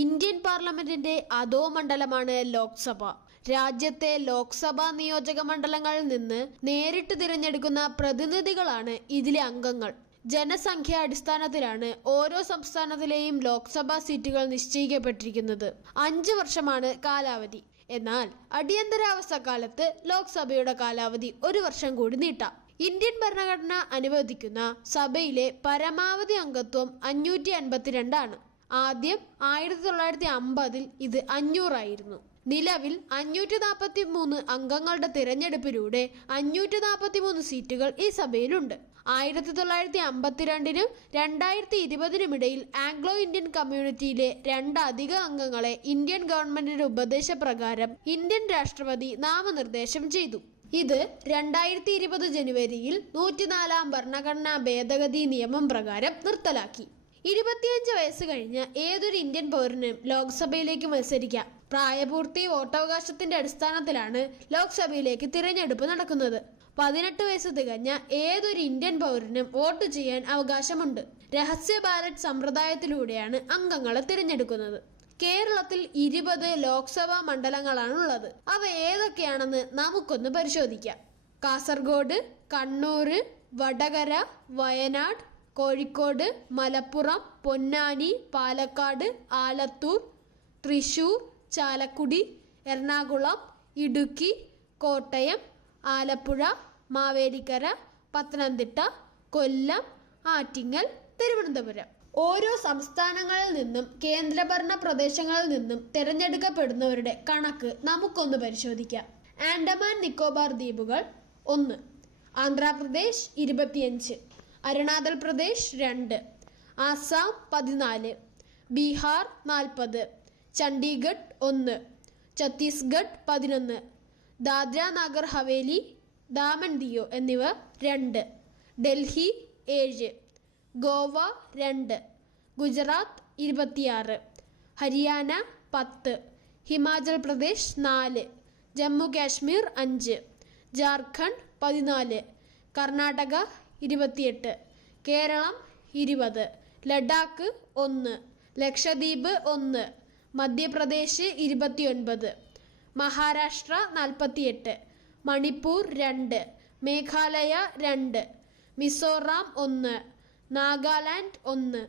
Indian പാർലമെന്റിന്റെ അധോമണ്ഡലമാണ് ലോക്സഭ. രാജ്യത്തെ ലോക്സഭാ നിയോജക മണ്ഡലങ്ങളിൽ നിന്ന് നേരിട്ട് തിരഞ്ഞെടുക്കുന്ന പ്രതിനിധികളാണ് ഇതിലെ അംഗങ്ങൾ. ജനസംഖ്യാടിസ്ഥാനത്തിലാണ് ഓരോ സംസ്ഥാനത്തിലെയും ലോക്സഭാ സീറ്റുകൾ നിശ്ചയിക്കപ്പെട്ടിരിക്കുന്നത്. 5 വർഷമാണ് കാലാവധി. എന്നാൽ അടിയന്തരാവസ്ഥ കാലത്ത് ലോക്സഭയുടെ കാലാവധി 1 വർഷം കൂടി നീട്ടാം. ഇന്ത്യൻ ഭരണഘടന അനുവദിക്കുന്ന സഭയിലെ പരമാവധി അംഗത്വം 552 ആണ്. ആദ്യം 1950-ൽ ഇത് 500 ആയിരുന്നു. നിലവിൽ 543 അംഗങ്ങളുടെ തിരഞ്ഞെടുപ്പിലൂടെ 543 സീറ്റുകൾ ഈ സഭയിലുണ്ട്. 1952-നും 2020-നും ഇടയിൽ ആംഗ്ലോ ഇന്ത്യൻ കമ്മ്യൂണിറ്റിയിലെ 2 അധിക അംഗങ്ങളെ ഇന്ത്യൻ ഗവൺമെന്റിന്റെ ഉപദേശപ്രകാരം ഇന്ത്യൻ രാഷ്ട്രപതി നാമനിർദ്ദേശം ചെയ്തു. ഇത് 2020 ജനുവരിയിൽ 104-ാം ഭരണഘടനാ ഭേദഗതി നിയമം പ്രകാരം നിർത്തലാക്കി. 25 വയസ്സ് കഴിഞ്ഞ ഏതൊരു ഇന്ത്യൻ പൗരനും ലോക്സഭയിലേക്ക് മത്സരിക്കാം. പ്രായപൂർത്തി വോട്ടവകാശത്തിന്റെ അടിസ്ഥാനത്തിലാണ് ലോക്സഭയിലേക്ക് തിരഞ്ഞെടുപ്പ് നടക്കുന്നത്. 18 വയസ്സ് തികഞ്ഞ ഏതൊരു ഇന്ത്യൻ പൗരനും വോട്ട് ചെയ്യാൻ അവകാശമുണ്ട്. രഹസ്യ ബാലറ്റ് സമ്പ്രദായത്തിലൂടെയാണ് അംഗങ്ങളെ തിരഞ്ഞെടുക്കുന്നത്. കേരളത്തിൽ 20 ലോക്സഭാ മണ്ഡലങ്ങളാണുള്ളത്. അവ ഏതൊക്കെയാണെന്ന് നമുക്കൊന്ന് പരിശോധിക്കാം. കാസർഗോഡ്, കണ്ണൂർ, വടകര, വയനാട്, കോഴിക്കോട്, മലപ്പുറം, പൊന്നാനി, പാലക്കാട്, ആലത്തൂർ, തൃശൂർ, ചാലക്കുടി, എറണാകുളം, ഇടുക്കി, കോട്ടയം, ആലപ്പുഴ, മാവേലിക്കര, പത്തനംതിട്ട, കൊല്ലം, ആറ്റിങ്ങൽ, തിരുവനന്തപുരം. ഓരോ സംസ്ഥാനങ്ങളിൽ നിന്നും കേന്ദ്രഭരണ പ്രദേശങ്ങളിൽ നിന്നും തിരഞ്ഞെടുക്കപ്പെടുന്നവരുടെ കണക്ക് നമുക്കൊന്ന് പരിശോധിക്കാം. ആൻഡമാൻ നിക്കോബാർ ദ്വീപുകൾ 1, ആന്ധ്രാപ്രദേശ് 25, അരുണാചൽ പ്രദേശ് 2, ആസാം 14, ബീഹാർ 40, ചണ്ഡീഗഡ് 1, ഛത്തീസ്ഗഡ് 11, ദാദ്ര നാഗർ ഹവേലി, ദാമൻ ദിയു എന്നിവ 2, ഡൽഹി 7, ഗോവ 2, ഗുജറാത്ത് 26, ഹരിയാന 10, ഹിമാചൽ പ്രദേശ് 4, ജമ്മു കാശ്മീർ 5, ജാർഖണ്ഡ് 14, കർണാടക 28, കേരളം 20, ലഡാക്ക് 1, ലക്ഷദ്വീപ് 1, മധ്യപ്രദേശ് 29, മഹാരാഷ്ട്ര 48, മണിപ്പൂർ 2, മേഘാലയ 2, മിസോറാം 1, നാഗാലാൻഡ് 1,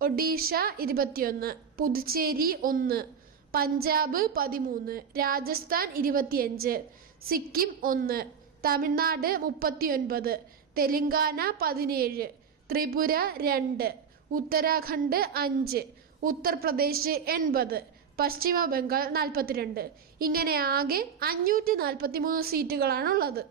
ഒഡീഷ 21, പുതുച്ചേരി 1, പഞ്ചാബ് 13, രാജസ്ഥാൻ 25, സിക്കിം 1, തമിഴ്നാട് 39, തെലങ്കാന 17, ത്രിപുര 2, ഉത്തരാഖണ്ഡ് 5, ഉത്തർപ്രദേശ് 80, പശ്ചിമ ബംഗാൾ 42. ഇങ്ങനെ ആകെ 543 സീറ്റുകളാണുള്ളത്.